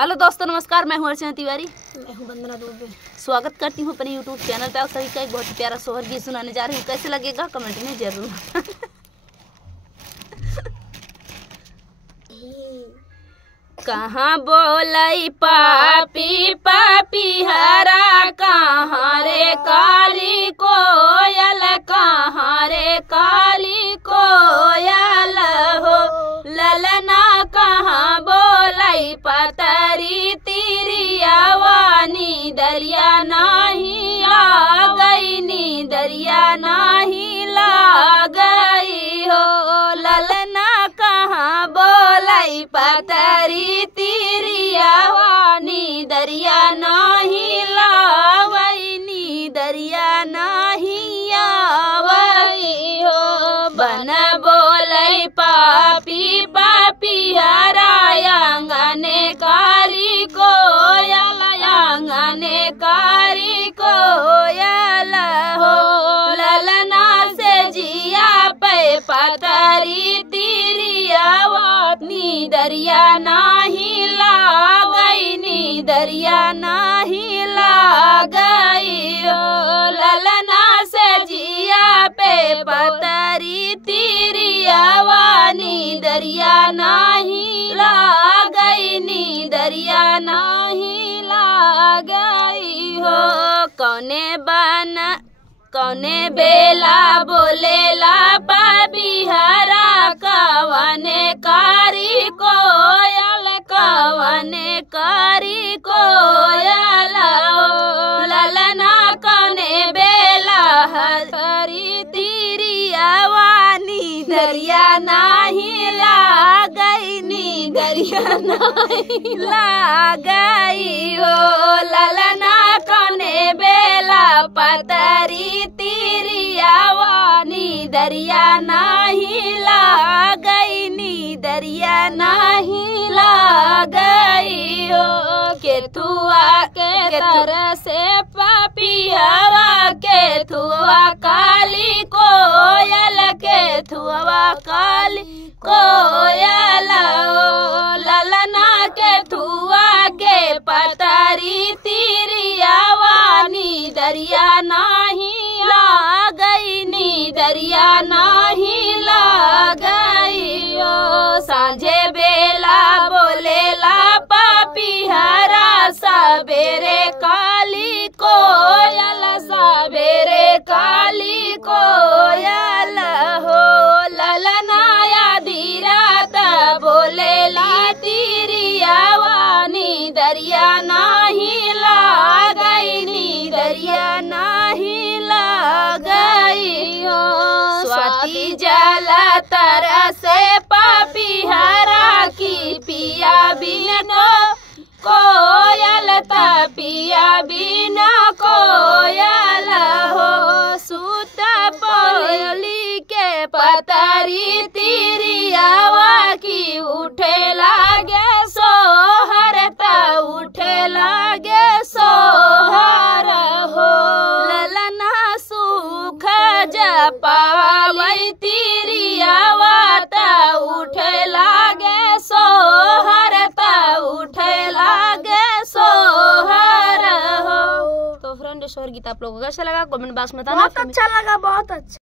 Hello दोस्तों, नमस्कार। मैं हूं अर्चना तिवारी। मैं हूं वंदना दुबे। स्वागत करती हूं अपने यूट्यूब चैनल पे। आप सभी का एक बहुत ही प्यारा सोहर गीत सुनाने जा रही हूं। कैसे लगेगा कमेंट में जरूर। कहाँ बोलाई पापी पापी हरा, कहाँ रे काली कोयल, कहाँ रे काली कोयल हो। ललना कहाँ बोलाई पतरी तिरिया, वानी दरिया नाही ला गई, नी दरिया नाही ला गई हो। ललना कहाँ बोलाई पतरी तिरिया, वानी दरिया नाही लावई, नी दरिया नाही आवई हो। बन बोलै पापी पापी हरा, आंगने कारी कोयल, आंगने कारी कोयल हो। ललना से जिया पे पतरी तिरिया, नी दरिया नाही ला गई, नी दरिया नाही ला गई हो। ललना से जिया पे पतरी तिरिया, वानी दरिया नाही ला गई, नी दरिया नाही ला गई हो। कौने बेला बोलेला पापी हरा, कवने कारी कोयल, कवने कारी कोयल हो। ललना कौने बेला हरी तिरिया, वानी दरिया नाही ला गई, नी दरिया नाही ला गई हो। ललना कौने बेला पतरी तिरिया, वानी दरिया नाही ला गई, नी दरिया नाही ला गई हो। केथुआ के तरह से पापी हवा, केथुआ काली कोयल, केथुआ काली कोयल हो। ललना केथुआ के पतरी तिरिया, वानी दरिया नाही ला गई, नी दरिया नाही ला गई हो। सांझे बेला बोलेला पापी हरा, सबेरे काली कोयल, सबेरे काली कोयल हो। ललना आधी रात बोलेला तिरिया, वानी दरिया नाही ला गई, नी दरिया नाही ला गई हो। स्वाति जल तरसे पापी हरा, की पिया बिना कोयल, पिया बिना कोयल हो। सूत पोली के पतरी तिरिया, की उठे लागे सोहर, उठे लागे सोहर हो। ललना सुख जपावै तिरिया, उठे लागे सोहर, उठे लागे सोहर हो। तो फ्रेंड, सोहर गीत आप लोगों को कैसा लगा कमेंट बॉक्स में बताना। बहुत अच्छा लगा, बहुत अच्छा।